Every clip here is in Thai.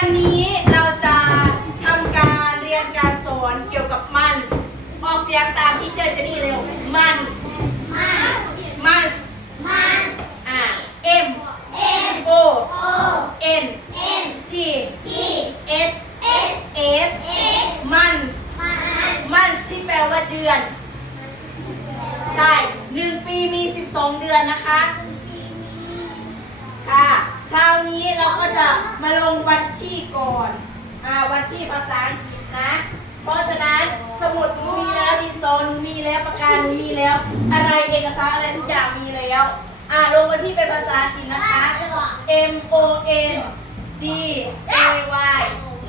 วันนี้เราจะทำการเรียนการสอนเกี่ยวกับมันส์ออกเสียงตามที่เชิญจะนี่เร็วมันส์มันส์อ่า M m O o N T t S S มันส์มันส์ที่แปลว่าเดือน ใช่หนึ่งปีมี 12 เดือนนะคะ ราวนี้เราก็จะมาลงวันที่ก่อนอ่าวันที่ภาษาอังกฤษนะ เพราะฉะนั้นสมุดมีแล้วดินสอหนูมีแล้วปากกาหนูมีแล้ว อะไรเอกสารอะไรทุกอย่างมีแล้วอ่าลงวันที่เป็นภาษาอังกฤษนะคะ M O N D A Y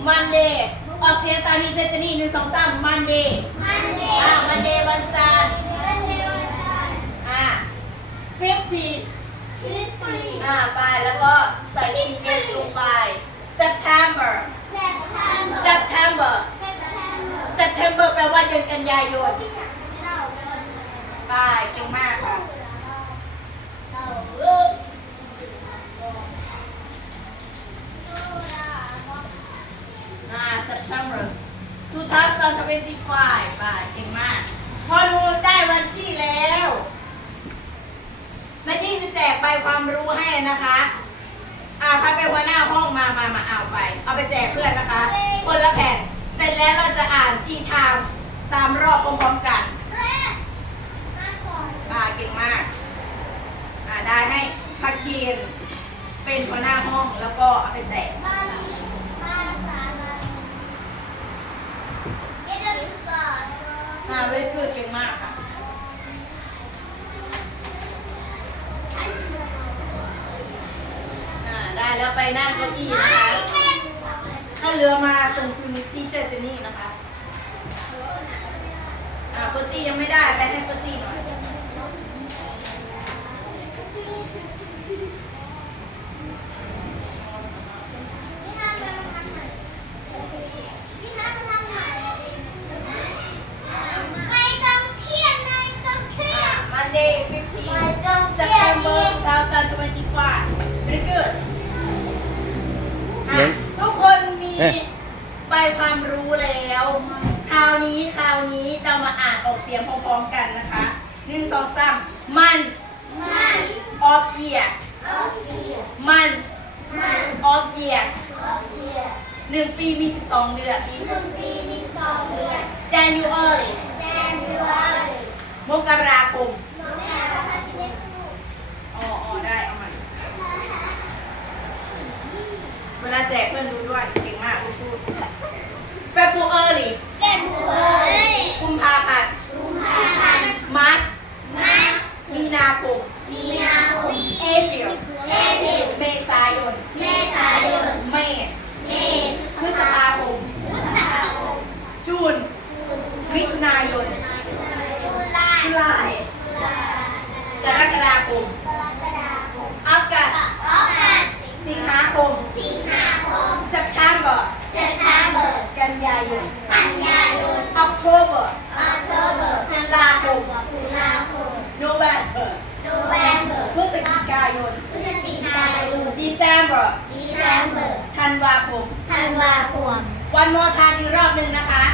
Monday ออกเสียงตามที่เชนจนี่หนึ่งสองสาม Monday อ่า Monday วันจันทร์ Monday วันจันทร์อ่า fifties อ่าไปแล้วก็ใส่ PS ลงไป September September September แปลว่าเดือนกันยายนไปเก่งมากค่ะอ่า September 2025ไปเก่งมาก พอหนูได้วันที่แล้วแม่ที่จะแจกใบความรู้ให้นะคะอ่าใครเป็นหัวหน้าห้องมามามาเอาไป เอาไปแจกเพื่อนนะคะ คนละแผ่น เสร็จแล้วเราจะอ่านทีไทม์สามรอบพร้อมๆกันอ่าเก่งมากอ่าได้ให้พาคีนเป็นหัวหน้าห้องแล้วก็เอาไปแจกอ่าเวทคือเก่งมากค่ะ อ่า ได้แล้วไปนั่งเก้าอี้นะคะถ้าเรือมาส่งคุณที่เชอร์เจนี่นะคะอ่าเฟอร์ตี้ยังไม่ได้ไปให้เฟอร์ตี้หน่อย Monday 15 September 2025 very good นมีใบความรู้แล้ว คราวนี้คราวนี้เรามาอ่านออกเสียงพร้อมๆกันนะคะหนึ่งสองสาม months of year months of year หนึ่งปีมี12เดือน January มกราคมอ๋ออ๋อได้ เอามาเวลาแจกเพื่อนดูด้วย เก่งมากพูดพูด February กุมภาพันธ์ March มีนาคม April เมษายน เมษพฤษภาคม จูน มิถุนายนตุลายกรกฎาคมออกัสสิงหาคม September กันยายน October ตุลาคม November พฤศจิ กายน December ธันวาคม ธันวาคมวันมอทานอีกรอบหนึ่งนะคะ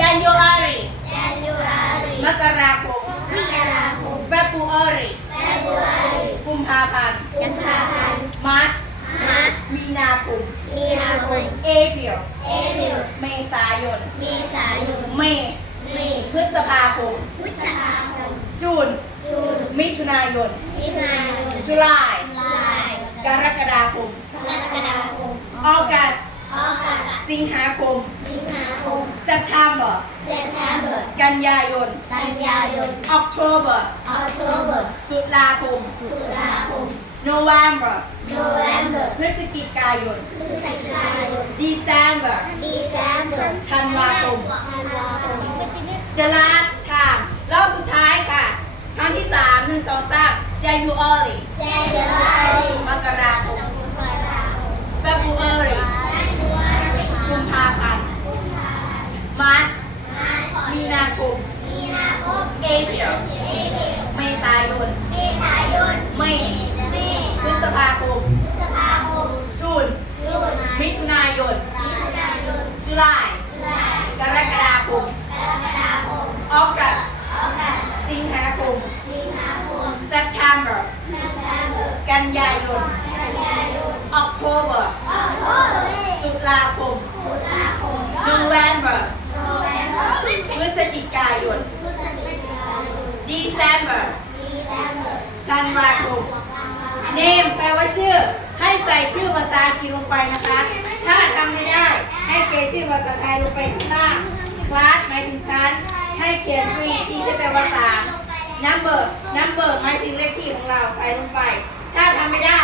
January จันยูอารีมกราคมวิยาราคม February แฟบรุอารีกุมภาพันธ์ยังคาพันธ์ March มาร์ชมีนาคม มีนาคม April เอพริลเมษายน เมษายน เมเมษพฤษภาคม พฤษภาคม จูนจูน มิถุนายน มิถุนายนจุลาย ลายกรกฎาคม กรกฎาคมออกัส ออกัสสิงหาคม สิงหาคม September เซปเทมเบอร์ กันยายน กันยายน October ออกโทเบอร์ ตุลาคม ตุลาคม November โนเวมเบอร์ พฤศจิกายน พฤศจิกายน December ดีเซมเบอร์ธันวาคมธันวาคม The last time รอบสุดท้ายค่ะ ครั้งที่สามหนึ่งสองสาม January September กันยายน October ตุลาคม November พฤศจิกายน December ธันวาคม Name แปลว่าชื่อ ให้ใส่ชื่อภาษาอังกฤษลงไปนะคะ ถ้าทำไม่ได้ ให้เขีชื่อภาษาไทยลงไปข้างล่าง Class หมายถึงชั้น ให้เขียนวีที่แปลว่าสาม number number หมายถึงเลขที่ของเราใส่ลงไป ถ้าทำไม่ได้